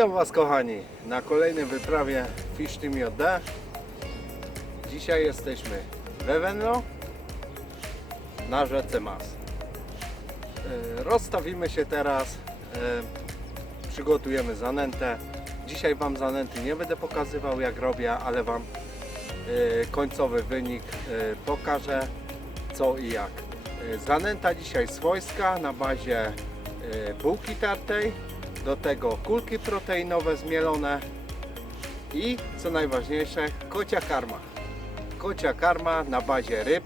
Witam Was kochani na kolejnej wyprawie Fish Team. Dzisiaj jesteśmy we Venlo na rzece Mas. E, Rozstawimy się teraz, e, przygotujemy zanętę. Dzisiaj Wam zanęty nie będę pokazywał jak robię, ale Wam e, końcowy wynik pokażę co i jak. Zanęta dzisiaj swojska na bazie bułki tartej, do tego kulki proteinowe zmielone i co najważniejsze kocia karma. Kocia karma na bazie ryb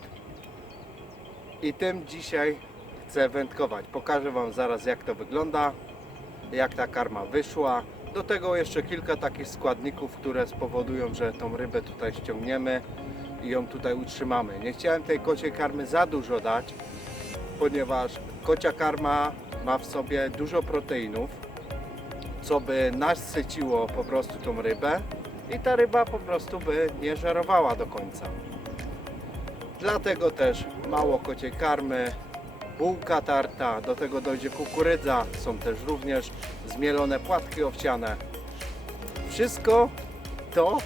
i tym dzisiaj chcę wędkować. Pokażę Wam zaraz jak to wygląda, jak ta karma wyszła. Do tego jeszcze kilka takich składników, które spowodują, że tą rybę tutaj ściągniemy i ją tutaj utrzymamy. Nie chciałem tej kociej karmy za dużo dać, ponieważ kocia karma ma w sobie dużo proteinów, co by nasyciło po prostu tą rybę i ta ryba po prostu by nie żerowała do końca. Dlatego też mało kociej karmy, bułka tarta, do tego dojdzie kukurydza, są też również zmielone płatki owsiane. Wszystko to,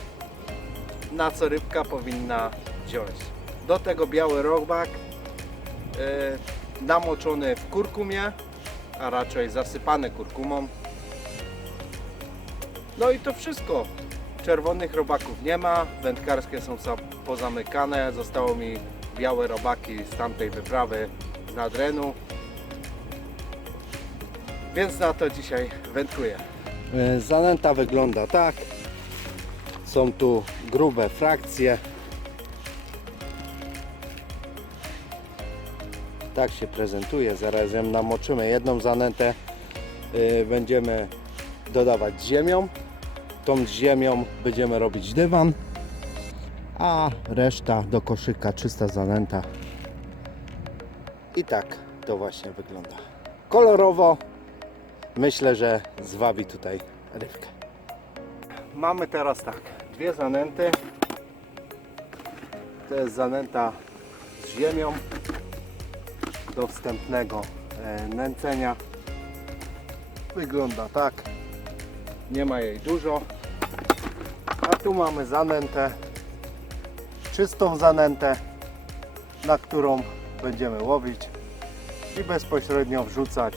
na co rybka powinna wziąć. Do tego biały robak, yy, namoczony w kurkumie, a raczej zasypany kurkumą. No i to wszystko. Czerwonych robaków nie ma, wędkarskie są za- pozamykane. Zostało mi białe robaki z tamtej wyprawy z Nadrenu. Więc na to dzisiaj wędkuję. Zanęta wygląda tak. Są tu grube frakcje. Tak się prezentuje. Zaraz ją namoczymy. Jedną zanętę y, będziemy dodawać ziemią. Tą ziemią będziemy robić dywan, a reszta do koszyka czysta zanęta. I tak to właśnie wygląda. Kolorowo myślę, że zwabi tutaj rybkę. Mamy teraz tak, dwie zanęty. To jest zanęta z ziemią do wstępnego e, nęcenia. Wygląda tak nie ma jej dużo. A tu mamy zanętę, czystą zanętę, na którą będziemy łowić i bezpośrednio wrzucać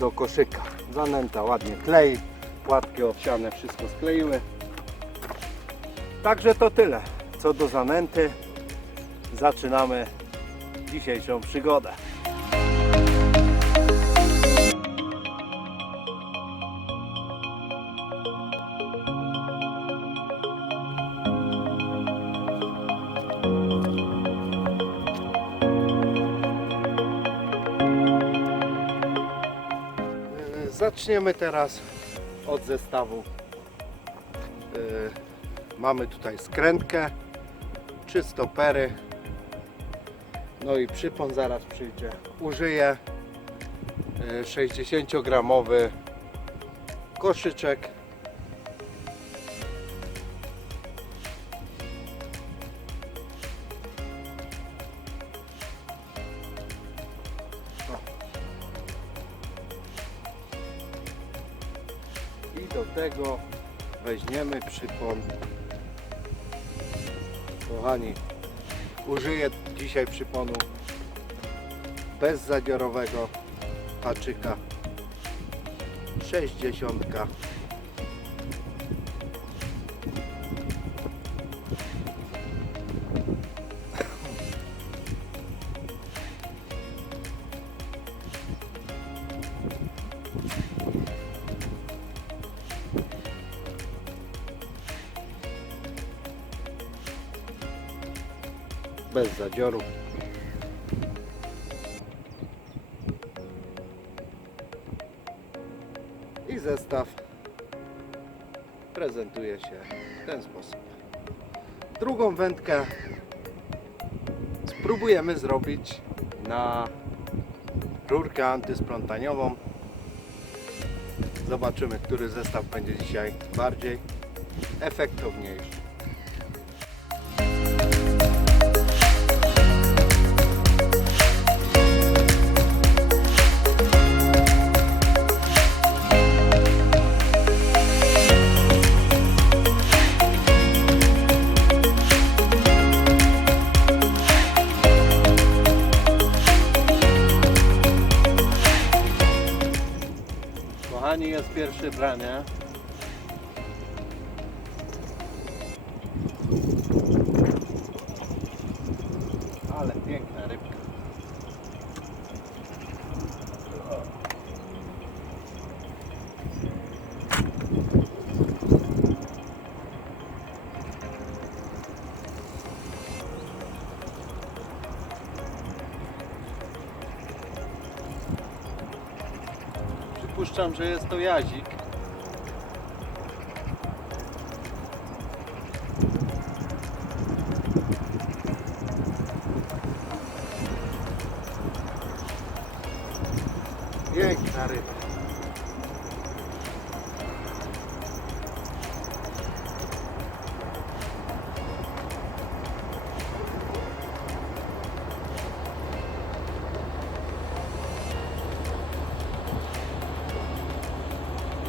do koszyka. Zanęta ładnie klei, płatki owsiane wszystko skleiły. Także to tyle. Co do zanęty, zaczynamy dzisiejszą przygodę. Zaczniemy teraz od zestawu. E, Mamy tutaj skrętkę, trzy stopery, no i przypon zaraz przyjdzie. Użyję e, 60-gramowy koszyczek. Do tego weźmiemy przypon. Kochani, użyję dzisiaj przyponu bezzadziorowego haczyka 60 bez zadzioru. I zestaw prezentuje się w ten sposób. Drugą wędkę spróbujemy zrobić na rurkę antysprzątaniową. Zobaczymy, który zestaw będzie dzisiaj bardziej efektowniejszy. Kochani, jest pierwsze branie. Przypuszczam, że jest to jazik.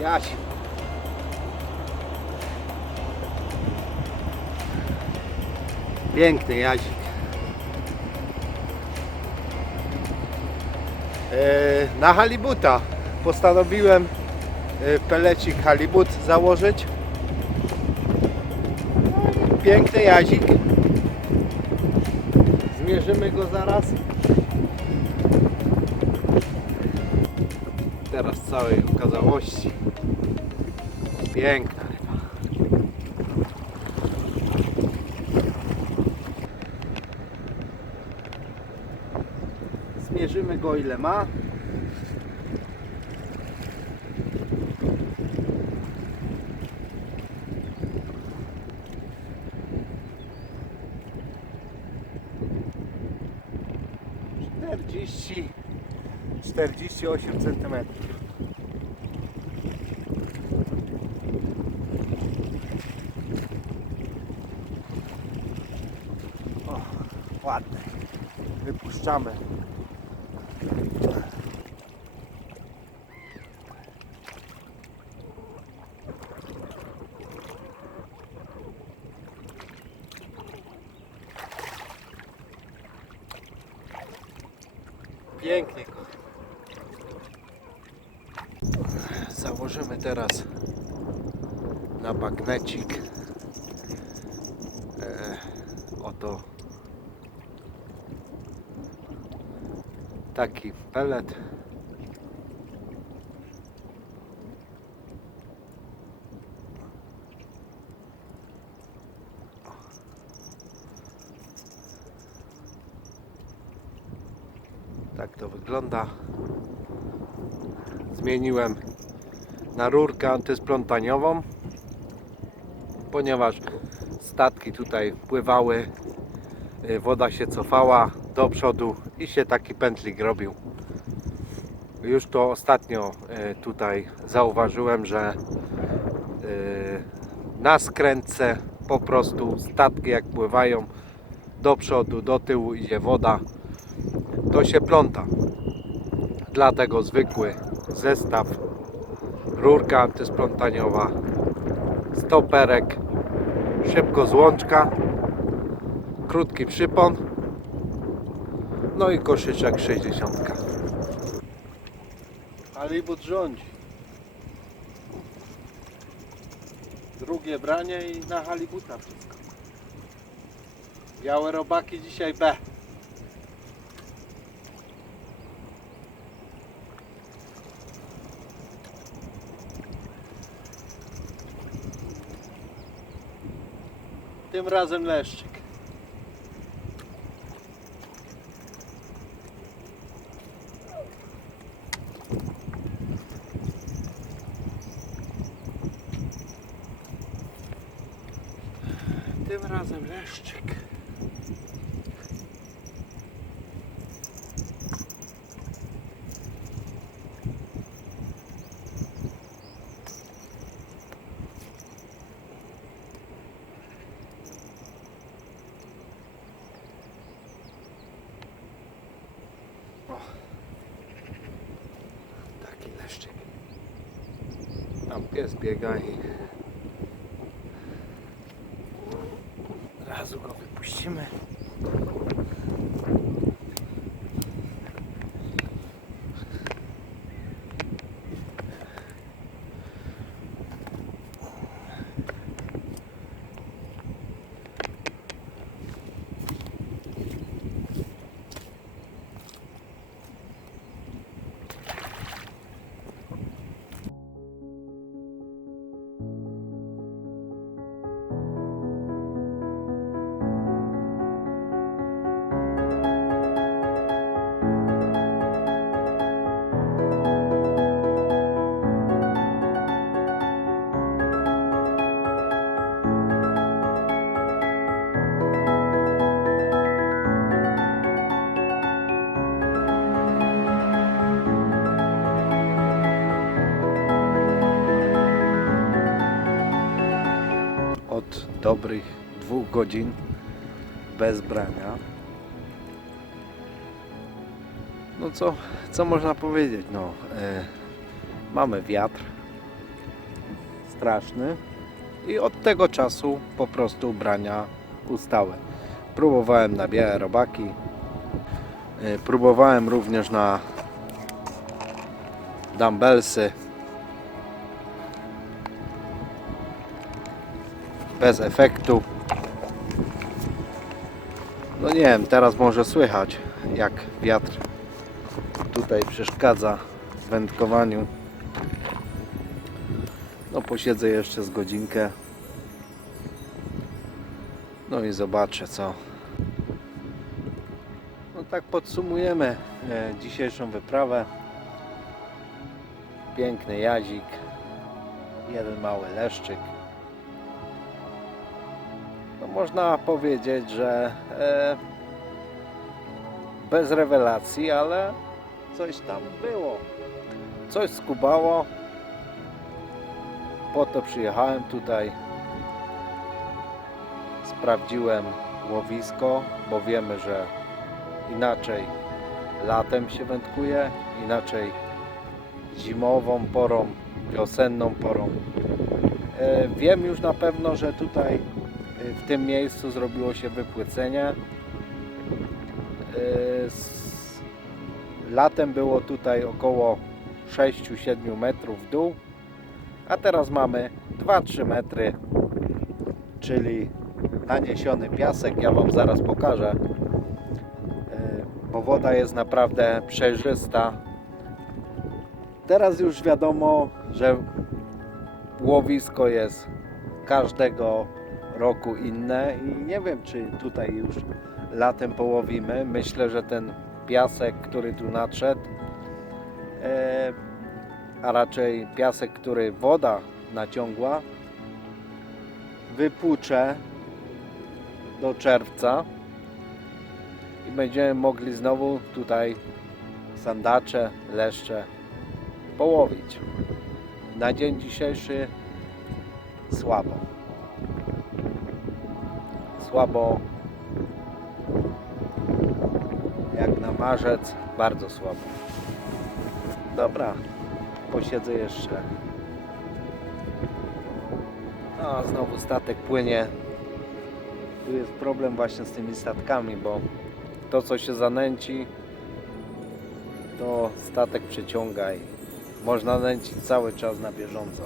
Jaś. Piękny jazik. E, na halibuta postanowiłem e, pelecik halibut założyć. Piękny jazik. Zmierzymy go zaraz. Teraz całej okazałości. Piękna ryba. Zmierzymy go ile ma. Czterdzieści, czterdzieści osiem centymetrów. O, ładne. Wypuszczamy. Pięknie go. Założymy teraz na bagnecik. E, oto taki pelet. Tak to wygląda. Zmieniłem na rurkę antysplątaniową, ponieważ statki tutaj pływały, y, woda się cofała do przodu i się taki pętlik robił. Już to ostatnio y, tutaj zauważyłem, że y, na skrętce po prostu statki jak pływają do przodu, do tyłu idzie woda, to się pląta. Dlatego zwykły zestaw, rurka antysplątaniowa, stoperek, szybko złączka, krótki przypon, no i koszyczek 60. Halibut rządzi. Drugie branie i na halibuta wszystko. Białe robaki dzisiaj B. Tym razem leszczyk. Tym razem leszczyk. O. Taki leszczyk. Tam pies biega i od razu go wypuścimy. Od dobrych dwóch godzin bez brania. No co, co można powiedzieć? No, e, mamy wiatr straszny i od tego czasu po prostu brania ustały. Próbowałem na białe robaki, e, próbowałem również na dumbbellsy bez efektu. No nie wiem, teraz może słychać jak wiatr tutaj przeszkadza w wędkowaniu. No posiedzę jeszcze z godzinkę. No i zobaczę co. No tak podsumujemy e, dzisiejszą wyprawę. Piękny jazik, jeden mały leszczyk. Można powiedzieć, że e, bez rewelacji, ale coś tam było. Coś skubało. Po to przyjechałem tutaj. Sprawdziłem łowisko, bo wiemy, że inaczej latem się wędkuje, inaczej zimową porą, wiosenną porą. E, Wiem już na pewno, że tutaj w tym miejscu zrobiło się wypłycenie. S- Latem było tutaj około 6-7 metrów w dół, a teraz mamy 2-3 metry, czyli naniesiony piasek. Ja Wam zaraz pokażę, e, bo woda jest naprawdę przejrzysta. Teraz już wiadomo, że łowisko jest każdego roku inne i nie wiem, czy tutaj już latem połowimy. Myślę, że ten piasek, który tu nadszedł, e, a raczej piasek, który woda naciągła, wypłucze do czerwca i będziemy mogli znowu tutaj sandacze, leszcze połowić. Na dzień dzisiejszy słabo. Słabo jak na marzec, bardzo słabo. Dobra, posiedzę jeszcze. A znowu statek płynie. Tu jest problem właśnie z tymi statkami, bo to co się zanęci, to statek przyciąga i można nęcić cały czas na bieżąco.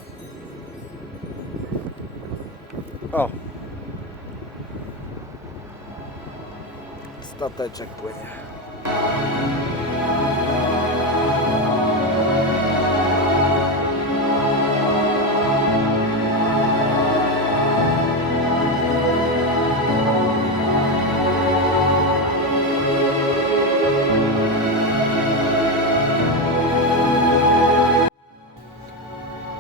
O! Stateczek płynie.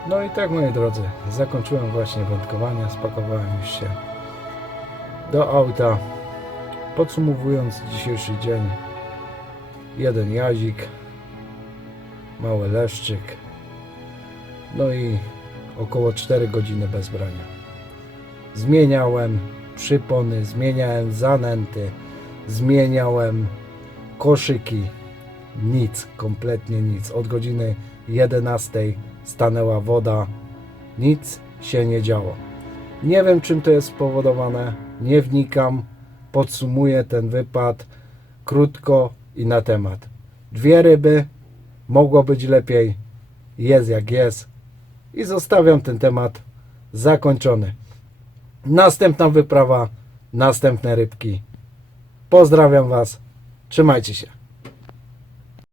No i tak moi drodzy, zakończyłem właśnie wędkowanie, spakowałem już się do auta. Podsumowując dzisiejszy dzień, jeden jazik, mały leszczyk, no i około 4 godziny bez brania. Zmieniałem przypony, zmieniałem zanęty, zmieniałem koszyki, nic, kompletnie nic. Od godziny 11 stanęła woda, nic się nie działo. Nie wiem czym to jest spowodowane, nie wnikam, podsumuję ten wypad krótko i na temat. Dwie ryby, mogło być lepiej, jest jak jest i zostawiam ten temat zakończony. Następna wyprawa, następne rybki. Pozdrawiam Was, trzymajcie się.